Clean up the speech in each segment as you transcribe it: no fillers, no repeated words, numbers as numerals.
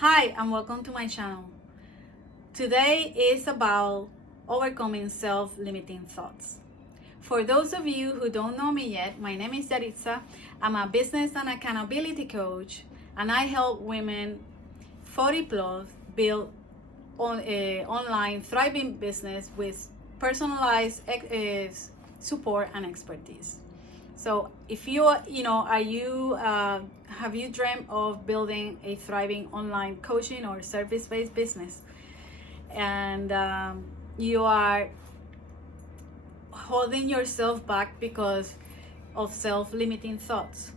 Hi and welcome to my channel. Today is about overcoming self-limiting thoughts. For those of you who don't know me yet, my name is Yaritza. I'm a business and accountability coach, and I help women 40 plus build online thriving business with personalized support and expertise. So if have you dreamt of building a thriving online coaching or service-based business, and you are holding yourself back because of self-limiting thoughts?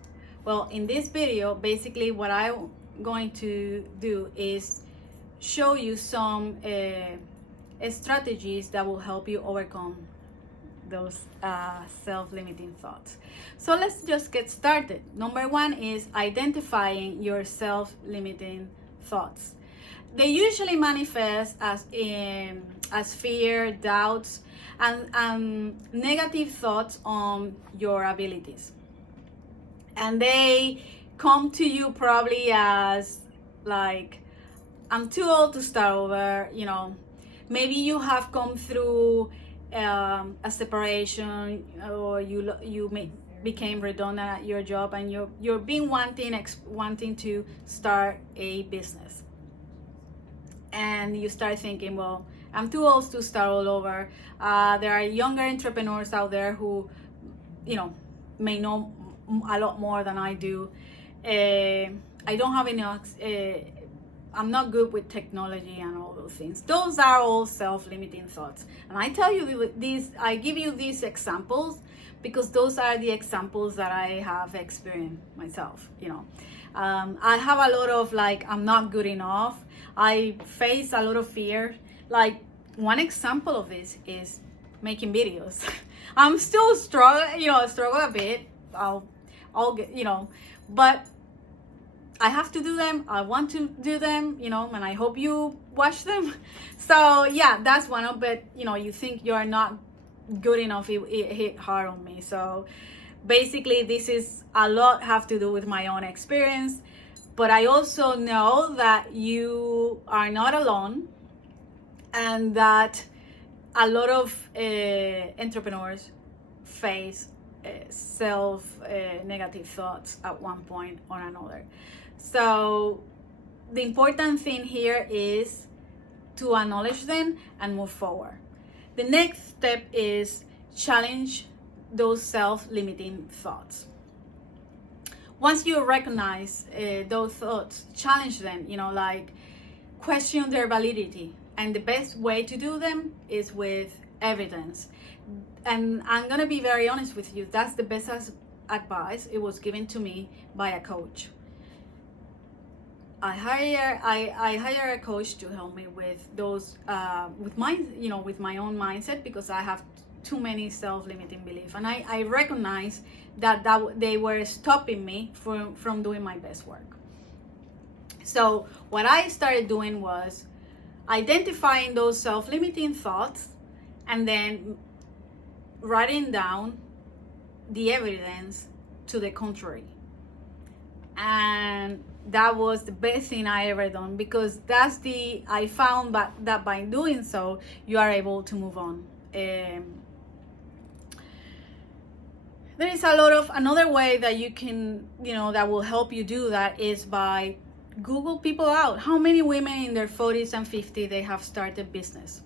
Well, in this video, basically what I'm going to do is show you some strategies that will help you overcome those self-limiting thoughts. So let's just get started. Number one is identifying your self-limiting thoughts. They usually manifest as fear, doubts, and negative thoughts on your abilities. And they come to you probably as like, I'm too old to start over, maybe you have come through a separation, or you became redundant at your job, and you're being wanting to start a business, and you start thinking, well, I'm too old to start all over. There are younger entrepreneurs out there who may know a lot more than I do. I don't have enough. I'm not good with technology and all those things. Those are all self-limiting thoughts. And I tell you these, I give you these examples because those are the examples that I have experienced myself. I have a lot of I'm not good enough. I face a lot of fear. Like, one example of this is making videos. I'm still struggle a bit. I'll get, but I have to do them. I want to do them, and I hope you watch them. So yeah, that's one of it. You think you're not good enough. It hit hard on me. So basically, this is a lot have to do with my own experience. But I also know that you are not alone, and that a lot of entrepreneurs face negative thoughts at one point or another. So the important thing here is to acknowledge them and move forward. The next step is challenge those self-limiting thoughts. Once you recognize those thoughts, challenge them, question their validity. And the best way to do them is with evidence. And I'm gonna be very honest with you, that's the best advice. It was given to me by a coach. I hire a coach to help me with those with my own mindset, because I have too many self-limiting beliefs, and I recognize that they were stopping me from doing my best work. So what I started doing was identifying those self-limiting thoughts and then writing down the evidence to the contrary. And that was the best thing I ever done, because I found that by doing so, you are able to move on. There is another way that you can, that will help you do that, is by Google people out. How many women in their 40s and 50s, they have started business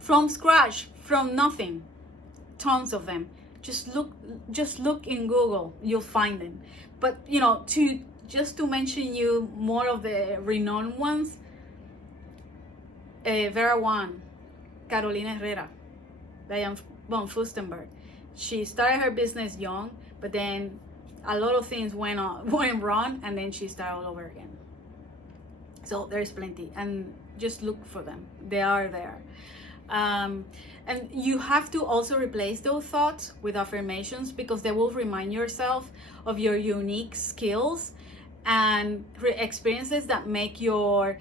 from scratch, from nothing? Tons of them. Just look in Google, you'll find them. But to mention you more of the renowned ones, Vera Wan, Carolina Herrera, Diane von Furstenberg. She started her business young, but then a lot of things went wrong, and then she started all over again. So there's plenty, and just look for them. They are there. And you have to also replace those thoughts with affirmations, because they will remind yourself of your unique skills and experiences that make you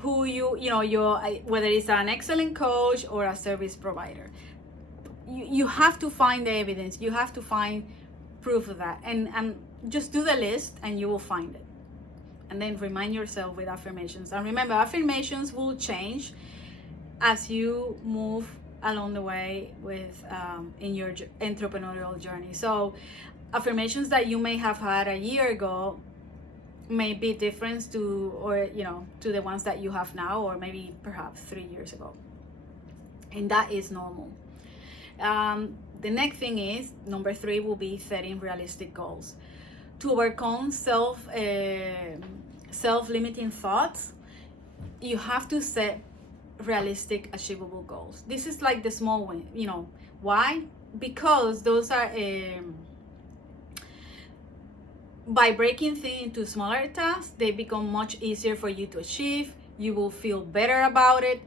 who you're, whether it's an excellent coach or a service provider. You have to find the evidence. You have to find proof of that. And just do the list and you will find it. And then remind yourself with affirmations. And remember, affirmations will change as you move along the way with in your entrepreneurial journey. So affirmations that you may have had a year ago may be different to, or to the ones that you have now, or maybe perhaps 3 years ago. And that is normal. The next thing is, number 3 will be setting realistic goals. To overcome self-limiting thoughts, you have to set realistic, achievable goals. This is like the small win. Why? Because those are by breaking things into smaller tasks, they become much easier for you to achieve. You will feel better about it.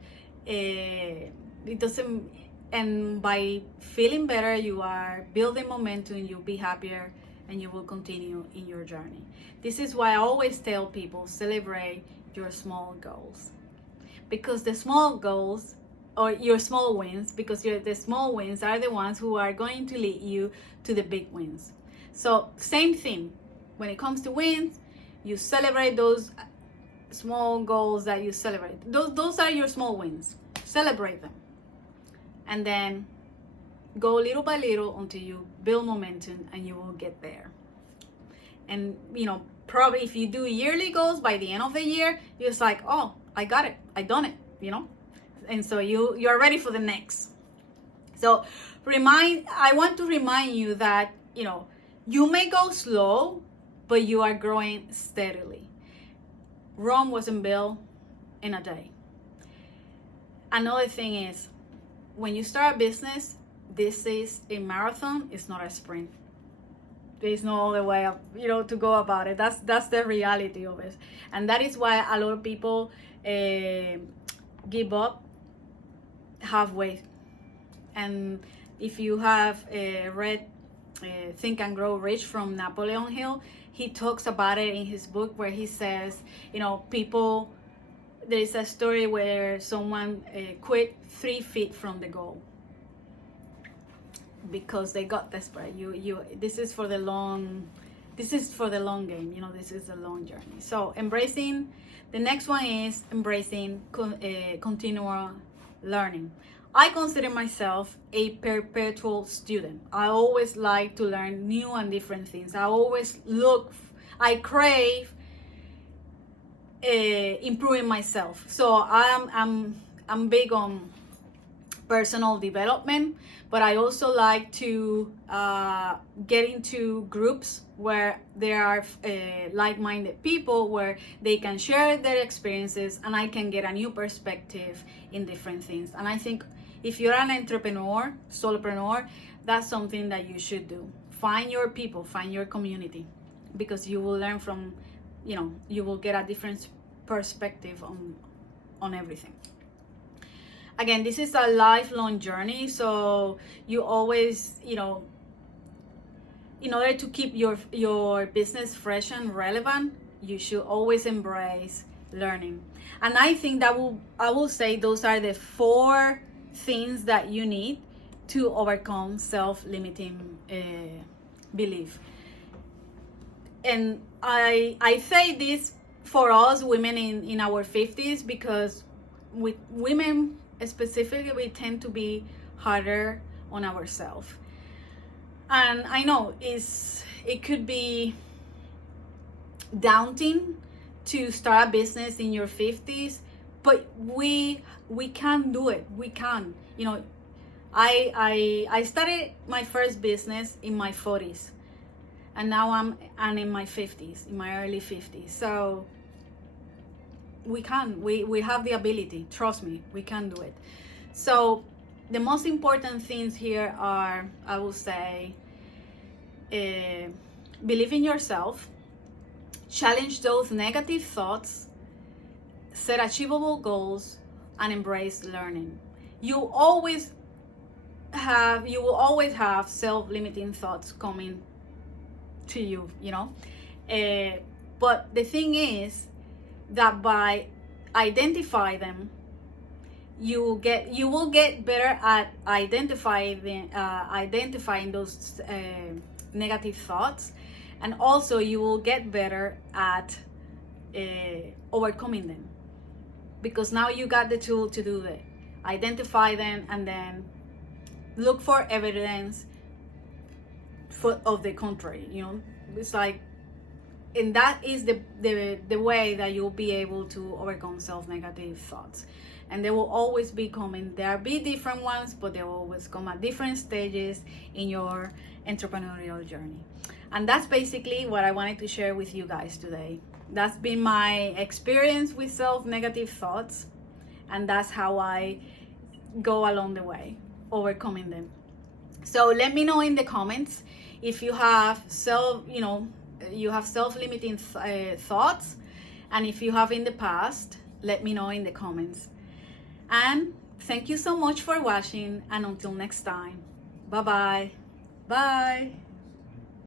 And by feeling better, you are building momentum, you'll be happier, and you will continue in your journey. This is why I always tell people, celebrate your small goals. Because the small goals, or your small wins, because the small wins are the ones who are going to lead you to the big wins. So same thing, when it comes to wins, you celebrate those small goals that you celebrate. Those are your small wins. Celebrate them. And then go little by little until you build momentum and you will get there. And probably if you do yearly goals, by the end of the year, you're just like, oh, I got it, I done it, and so you're ready for the next. So I want to remind you that you may go slow, but you are growing steadily. Rome wasn't built in a day. Another thing is, when you start a business, this is a marathon, it's not a sprint. There's no other way to go about it. That's the reality of it. And that is why a lot of people give up halfway. And if you have read Think and Grow Rich from Napoleon Hill, he talks about it in his book, where he says, people, there is a story where someone quit 3 feet from the goal because they got desperate. This is for the long game. This is a long journey. So the next one is embracing continual learning. I consider myself a perpetual student. I always like to learn new and different things. I crave improving myself. So I'm big on personal development, but I also like to get into groups where there are like-minded people, where they can share their experiences and I can get a new perspective in different things. And I think if you're an entrepreneur, solopreneur, that's something that you should do. Find your people, find your community, because you will learn from, you will get a different perspective on everything. Again, this is a lifelong journey, so you always, in order to keep your business fresh and relevant, you should always embrace learning. And I think I will say those are the 4 things that you need to overcome self-limiting belief. And I say this for us women in our 50s, because with women specifically, we tend to be harder on ourselves. And I know it could be daunting to start a business in your 50s, but we can do it. We can. I started my first business in my 40s, and now I'm in my 50s, in my early 50s. So we can. We have the ability. Trust me, we can do it. So the most important things here are, I will say, believe in yourself, challenge those negative thoughts, set achievable goals, and embrace learning. You will always have self-limiting thoughts coming to you, but the thing is that by identify them, you will get better at identifying those negative thoughts, and also you will get better at overcoming them, because now you got the tool to do that. Identify them and then look for evidence of the contrary. It's like, and that is the way that you'll be able to overcome self-negative thoughts. And they will always be coming. There will be different ones, but they will always come at different stages in your entrepreneurial journey. And that's basically what I wanted to share with you guys today. That's been my experience with self-negative thoughts, and that's how I go along the way, overcoming them. So let me know in the comments if you have self-limiting thoughts, and if you have in the past, let me know in the comments. And thank you so much for watching, and until next time, bye.